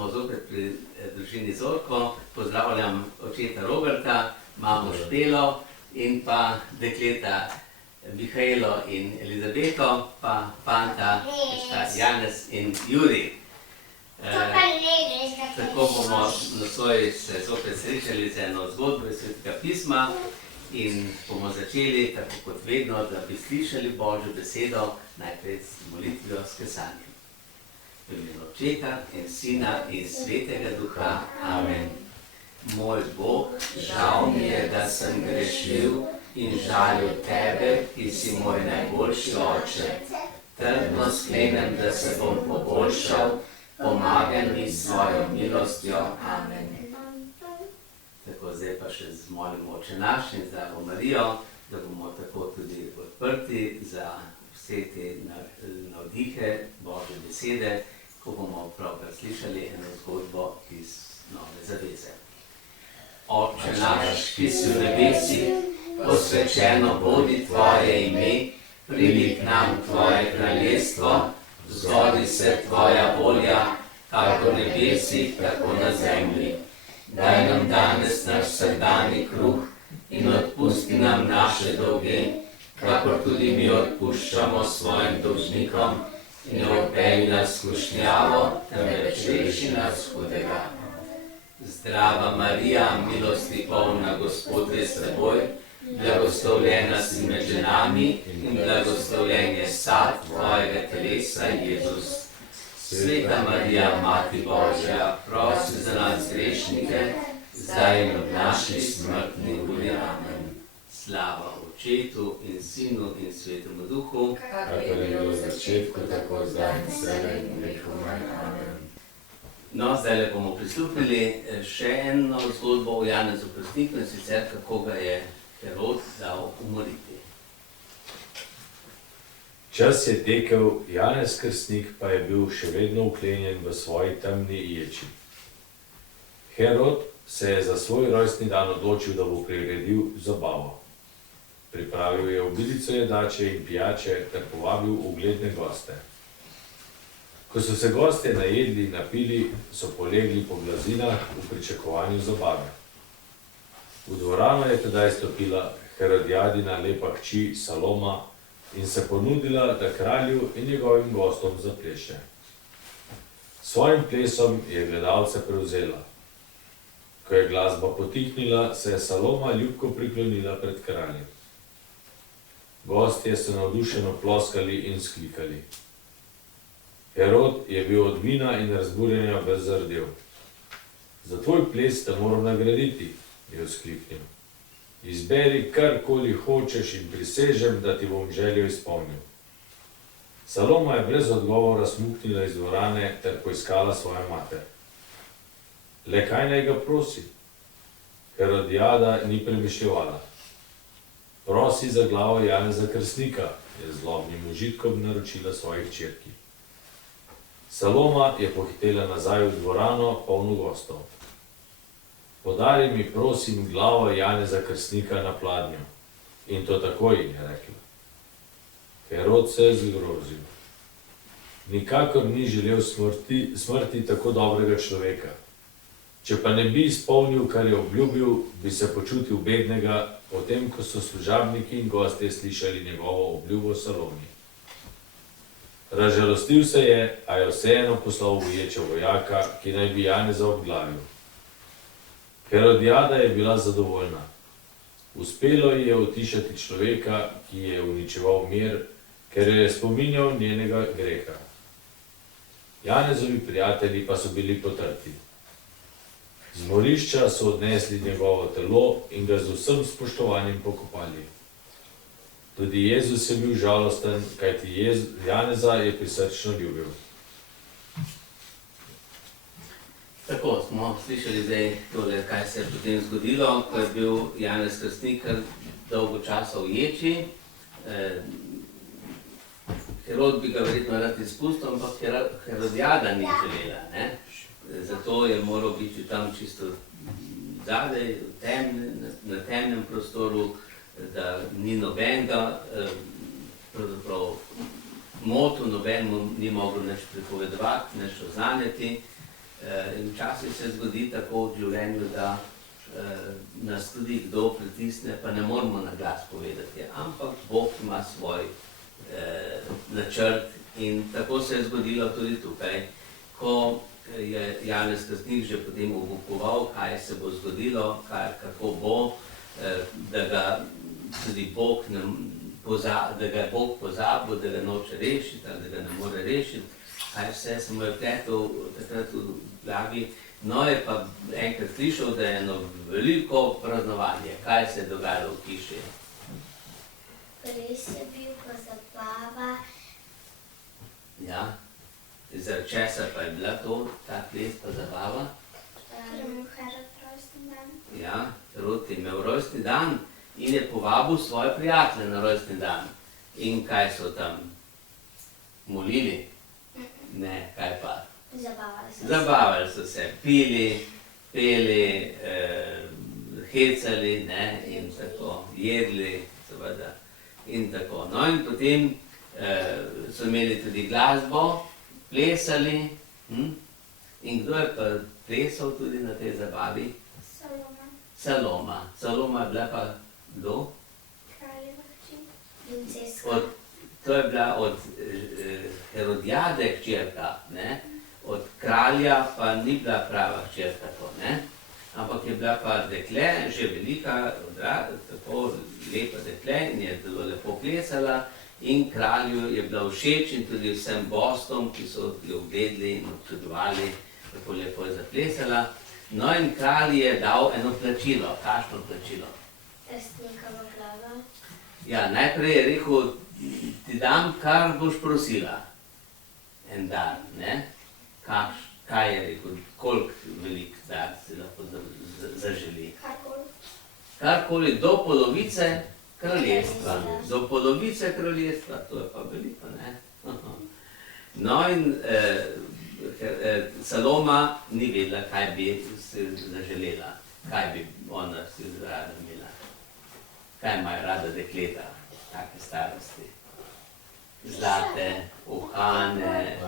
smo zopet pri družini Zorko. Pozdravljam očeta Roberta, mamo Špelo in pa dekleta Mihajlo in Elizabeto, pa fanta Janez in Juri. Tako bomo nocoj se zopet srečali z eno zgodbo iz Svetega pisma in bomo začeli, tako kot vedno, da bi slišali Božjo besedo, najprej s molitvijo s kesanjem. V imenu Očeta in Sina in Svetega Duha. Amen. Moj Bog, žal mi je, da sem grešil in žalil Tebe, ki si moj najboljši oče. Trdno sklenem, da se bom poboljšal, pomagaj mi s svojo milostjo. Amen. Tako, zdaj pa še zmolimo Oče naš in Zdravo Marijo, da bomo tako tudi odprti za vse te navdihe Božje besede, ko bomo pravkar slišali eno zgodbo iz Nove zaveze. Oče naš, ki si v nebesih, posvečeno bodi Tvoje ime, pridi k nam Tvoje kraljestvo, zgodi se Tvoja volja, kako v nebesih, tako na zemlji. Daj nam danes naš vsakdanji kruh in odpusti nam naše dolge, kakor tudi mi odpuščamo svojim dolžnikom, in ne vpelji nas v skušnjavo, temveč reši nas hudega. Zdrava Marija, milosti polna, Gospod je s teboj, blagoslovljena si med ženami in blagoslovljen je sad Tvojega telesa, Jezus. Sveta Marija, Mati Božja, prosi za nas grešnike, zdaj in ob naši smrtni uri. Amen. Slava Očetu in Sinu in Svetemu Duhu, kakor je bilo v začetku, tako zdaj in vselej in v vekov. Amen. No, zdaj bomo prisluhnili še eno zgodbo o Janezu Krstniku, in sicer kako ga je Herod dal umoriti. Čas je tekel, Janez Krstnik pa je bil še vedno vklenjen v svoji temni ječi. Herod se je za svoj rojstni dan odločil, da bo priredil zabavo. Pripravil je obilico jedače in pijače ter povabil ugledne goste. Ko so se gostje najedli in napili, so polegli po blazinah v pričakovanju zabave. V dvorano je tedaj stopila Herodijadina lepa hči Saloma in se ponudila, da kralju in njegovim gostom zapleše. S svojim plesom je gledalce prevzela. Ko je glasba potihnila, se je Saloma ljubko priklonila pred kraljem. Gostje so navdušeno ploskali in vzklikali. Herod je bil od vina in razburjenja bezzardel. Za tvoj ples te moram nagraditi, je vzkliknil. Izberi karkoli hočeš in prisežem, da ti bom željo izpolnil. Saloma je brez odgovora smuknila iz dvorane ter poiskala svojo mater. Le kaj naj ga prosi? Herodijada ni premišljevala. Prosi za glavo Janeza Krstnika, je z zlobnim užitkom naročila svoji hčerki. Saloma je pohitela nazaj v dvorano, polno gostov. Podari mi, prosim, glavo Janeza Krstnika na pladnju. In to takoj, je rekla. Herod se je zgrozil. Nikakor ni želel smrti tako dobrega človeka. Če pa ne bi izpolnil, kar je obljubil, bi se počutil bednega, potem ko so služabniki in gostje slišali njegovo obljubo Salomi. Razžalostil se je, a je vseeno poslal uječa vojaka, ki naj bi Janeza obglavil. Herodijada je bila zadovoljna. Uspelo ji je utišati človeka, ki je uničeval mir, ker je spominjal njenega greha. Janezovi prijatelji pa so bili potrti. Z morišča so odnesli njegovo telo in ga z vsem spoštovanjem pokopali. Tudi Jezus je bil žalosten, kajti Janeza je prisrčno ljubil. Tako, smo slišali zdaj tole, kaj se je potem zgodilo, ko je bil Janez Krstnik dolgo časa v ječi. Herod bi ga verjetno rad izpustil, ampak Herodijada ni želela, ne? Zato je moral biti tam čisto zadaj, na temnem prostoru, da ni nobenega pravzaprav motil, nobenemu ni mogel nič pripovedovati, nič oznanjati. In včasih se zgodi tako v življenju, da nas tudi kdo pritisne, pa ne moramo na glas povedati, ampak Bog ima svoj načrt in tako se je zgodilo tudi tukaj, ko je Janez Krstnik že potem obukoval, kaj se bo zgodilo, kako bo, da ga tudi Bog da ga je Bog pozabil, da ga noče rešiti, da ga ne more rešiti, kaj vse se mu je vpletel takrat v glavi. No, je pa enkrat slišal, da je eno veliko praznovanje. Kaj se je dogajalo v hiši? Ples je bil, pa zabava. Ja. Zaradi česa pa je bila to, ta ples pa zabava? Herod rojstni dan. Ja, Herod je imel rojstni dan in je povabil svoje prijatelje na rojstni dan. In kaj so tam molili? Ne, kaj pa? Zabavali so se, pili, peli, hecali, ne, in tako, jedli, seveda, in tako. No in potem so imeli tudi glasbo, plesali, in kdo je pa plesal tudi na tej zabavi? Saloma. Saloma je bila pa kdo? Kraljeva hči. To je bila od Herodijade hčerka, ne? Od kralja pa ni bila prava hčerka to, ne? Ampak je bila pa dekle, že velika, tako lepa dekle in je zelo lepo plesala in kralju je bila všeč in tudi vsem gostom, ki so jo gledali in občudovali, kako lepo je zaplesala. No in kralj je dal eno plačilo. Kakšno plačilo? Krstnikovo glavo. Ja, najprej je rekel, ti dam, kar boš prosila. En dar, ne? Kaj je rekel, koliko velik dar si lahko zaželi? Karkoli. Karkoli, do polovice kraljestva. Do polovice kraljestva, to je pa veliko, ne? No in Saloma ni vedela, kaj bi si zaželela, kaj bi ona si rada imela. Kaj imajo rada dekleta, take starosti? Zlate, uhane,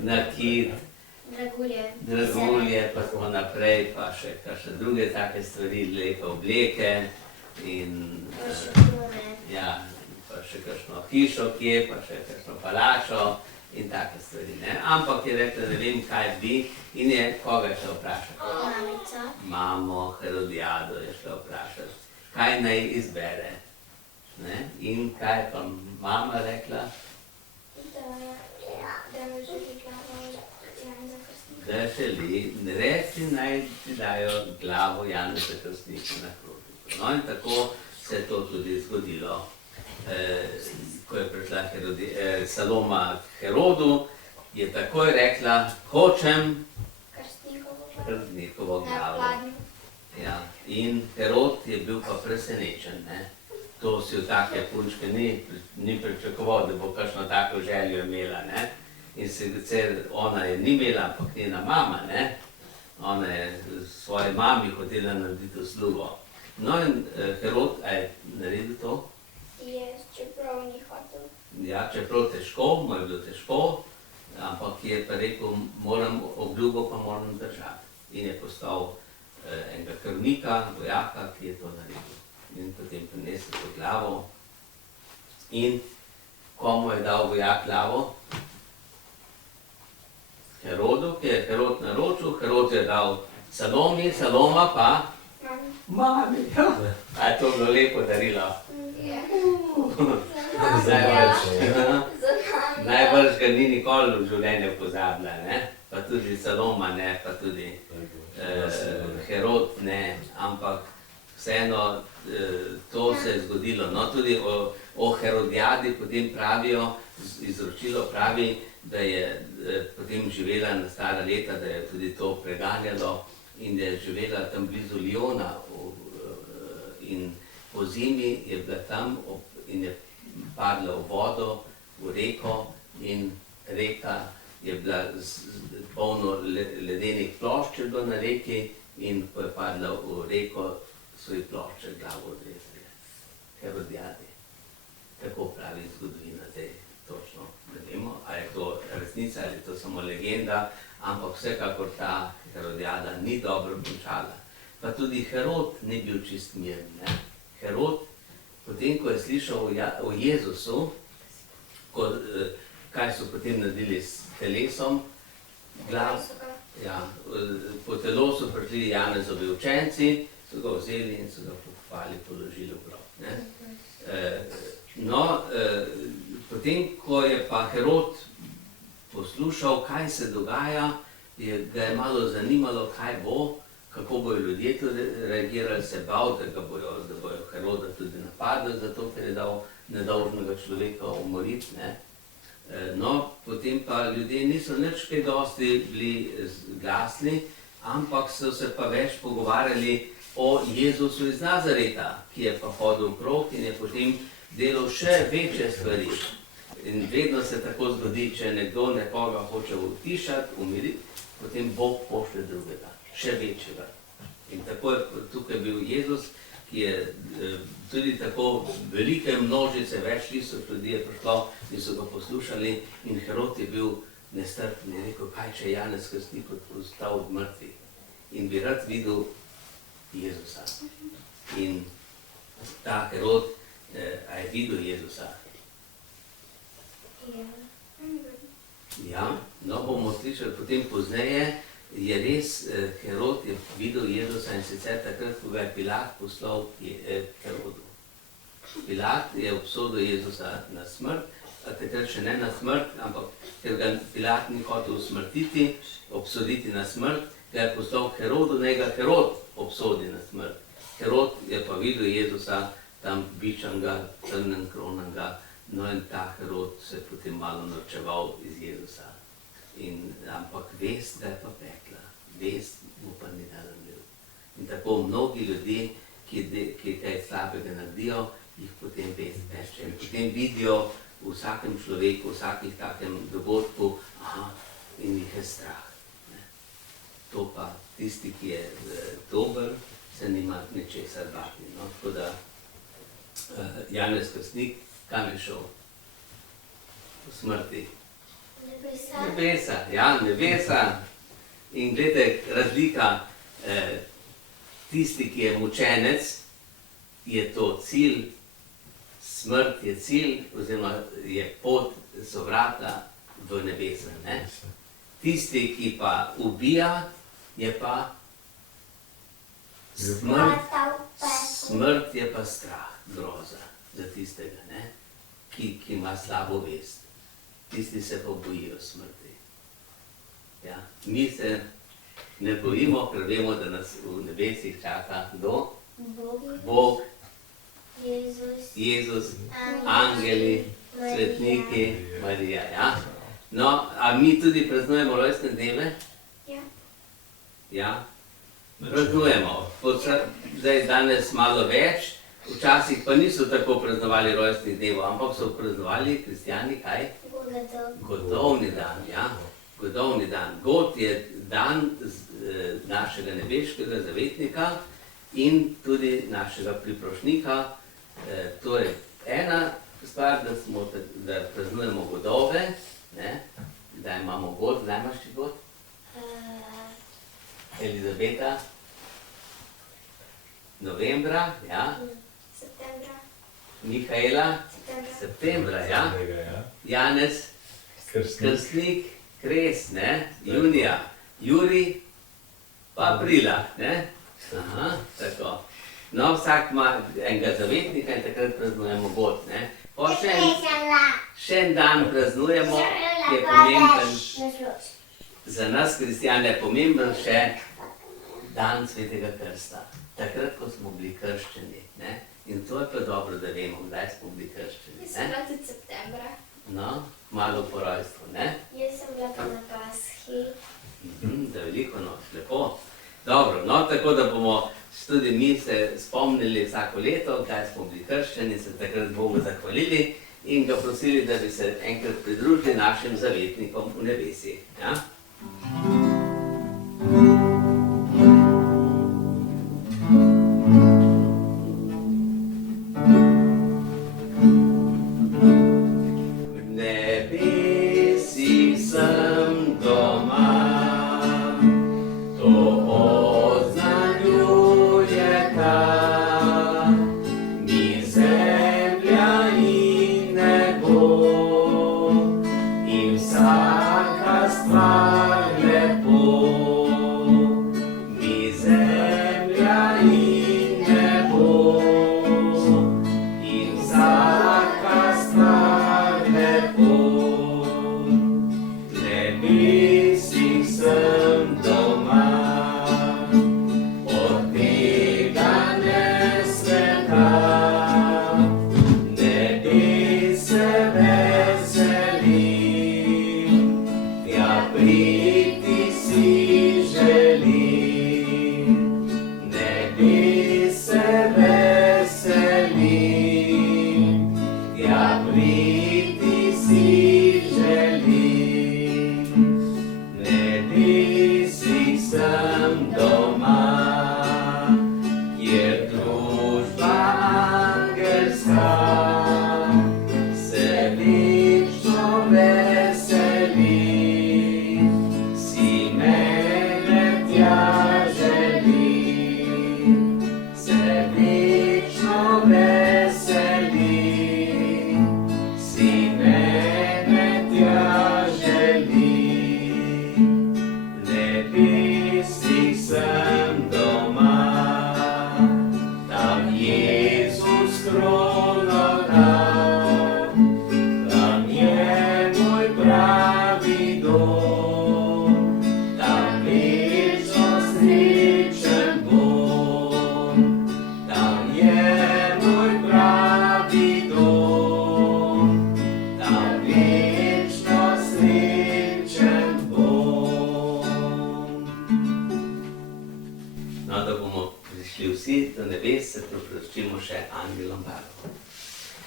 nakit, dragulje, pa tako naprej, pa še kakšne druge take stvari, lepe obleke in ja, pa še kakšno hišo kje, pa še kakšno palačo in take stvari, ne. Ampak je rekla, ne vem, kaj bi in je koga šla vprašati? Mamico. Mamo Herodijado je šla vprašati, kaj naj izbere. Ne? In kaj je pa mama rekla? Da ne želi glavo Janeza Krstnika. Da želi, reči naj ti dajo glavo Janeza Krstnika na krožniku. No in tako se je to tudi zgodilo. Ko je prišla Saloma k Herodu, je takoj rekla, hočem Krstnikovo glavo. Ja. In Herod je bil pa presenečen, ne? To si v take punčke ni pričakoval, da bo kakšno tako željo imela, ne? In sicer ona je ni imela, ampak njena mama, ne? Ona je svoji mami hotela narediti uslugo. No in Herod, a je naredil to? Čeprav ni hotel. Ja, čeprav težko, mu je bilo težko, ampak je pa rekel, obljubo pa moram držati. In je postal enega krvnika, vojaka, ki je to naredil. In potem prinesel to glavo. In komu je dal vojak glavo? Herodu, ki je Herod naročil. Herod je dal Salomi, Saloma pa mami. A je to bilo lepo darilo? Najbrž ga ni nikoli v življenju pozabila, ne? Pa tudi Saloma ne, pa tudi Herod ne, ampak vseeno to se je zgodilo. No, tudi o Herodijadi potem pravijo, izročilo pravi, da je potem živela na stara leta, da je tudi to preganjalo in da je živela tam blizu Liona in po zimi je bila tam in je padla v vodo, v reko in reka je bila polno ledenih plošč je bilo na reki in ko je padla v reko, so ji plošče glavo odrezali. Herodijadi. Tako pravi zgodovina, zdaj točno ne vemo, ali je to resnica ali je to samo legenda, ampak vsekakor ta Herodijada ni dobro končala. Pa tudi Herod ni bil čist miren. Ne? Herod, potem ko je slišal o Jezusu, kaj so potem naredili s telesom, po telo so prišli Janezovi učenci, so ga vzeli in so ga pokopali, položili v grob. Potem, ko je pa Herod poslušal, kaj se dogaja, ga je malo zanimalo, kaj bo, kako bojo ljudje tudi reagirali, se bal, da bojo Heroda tudi napadli, zato ker je dal nedolžnega človeka umoriti. Potem pa ljudje niso nič kaj dosti bili glasni, ampak so se pa več pogovarjali o Jezusu iz Nazareta, ki je pa hodil okrog in je potem delal še večje stvari. In vedno se tako zgodi, če nekdo nekoga hoče utišati, umiriti, potem Bog pošlje drugega, še večjega. In tako je tukaj bil Jezus, ki je tudi tako velike množice, več tisoč ljudi je prišlo in so ga poslušali, in Herod je bil nestrpen in rekel, kaj če je Janez Krstnik vstal od mrtvih. In bi rad videl Jezusa. In ta Herod, a je videl Jezusa? Ja, no bomo slišali potem pozneje, je res, Herod je videl Jezusa in sicer takrat, ko ga je Pilat poslal Herodu. Pilat je obsodil Jezusa na smrt, a takrat še ne na smrt, ampak ker ga Pilat ni hotel usmrtiti, obsoditi na smrt, ga je poslal Herodu, naj ga Herod obsodi na smrt. Herod je pa videl Jezusa tam bičanga, trnem kronanga, no in ta Herod se je potem malo norčeval iz Jezusa. Ampak vest ga je pa pekla, vest mu pa ni dala miru. In tako mnogi ljudje, ki kaj slabega naredijo, jih potem vest peče. Potem vidijo v vsakem človeku, v vsakem takem dogodku, in jih je strah. To pa tisti, ki je dober, se nima ničesar bati. Tako da Janez Krstnik, kam je šel? V smrti. Nebesa, ja, nebesa. In gledajte, razlika, tisti, ki je mučenec, je to cilj, smrt je cilj, oziroma je pot, so vrata v nebesa. Tisti, ki pa ubija, je pa smrt. Smrt je pa strah, groza za tistega, ki ima slabo vest. Tisti se pa bojijo smrti. Mi se ne bojimo, ker vemo, da nas v nebesih čaka kdo? Bog, Jezus, angeli, svetniki, Marija. No, a mi tudi praznujemo rojstne dneve? Ja. Praznujemo. Zdaj danes malo več, včasih pa niso tako praznovali rojstnih dnevov, ampak so praznovali kristjani kaj? Godovni dan, ja. Godovni dan. God je dan našega nebeškega zavetnika in tudi našega priprošnika. To je ena stvar, da praznujemo godove, da imamo god, zdaj imaš ti god? Elizabeta, novembra, ja. Septembra. Mihaela, septembra, ja. Janez, Krstnik, Kres, junija. Jurij, pa aprila, tako. No, vsak ima enega zavetnika in takrat praznujemo god, Pa še en dan praznujemo, ki je pomemben. Za nas, kristjane, je pomemben še dan Svetega Krsta. Takrat, ko smo bili krščeni. In to je pa dobro, da vemo, kdaj smo bili krščeni. Sem bila tudi septembra. No, malo po rojstvu, Jaz sem bila pa na Pashi. Za veliko noč, lepo. Dobro, no, tako da bomo tudi mi se spomnili vsako leto, kdaj smo bili krščeni, se takrat Bogu zahvalili in ga prosili, da bi se enkrat pridružili našim zavetnikom v nebesih. V nebesih sem doma, se prepročimo še angelom varuhom.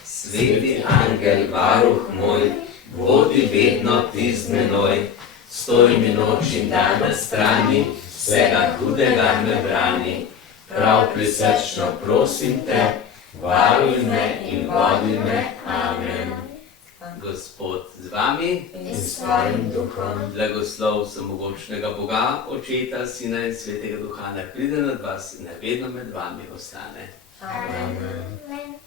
Sveti angel, varuh moj, bodi vedno ti z menoj, stoj mi noč in dan na strani, vsega hudega me brani. Prav prisrčno prosim te, varuj me in vodi me. Amen. Gospod z vami, In s tvojim duhom. blagoslov vsemogočnega Boga, Očeta, Sina in Svetega Duha, naj pride nad vas in naj vedno med vami ostane. Amen. Amen.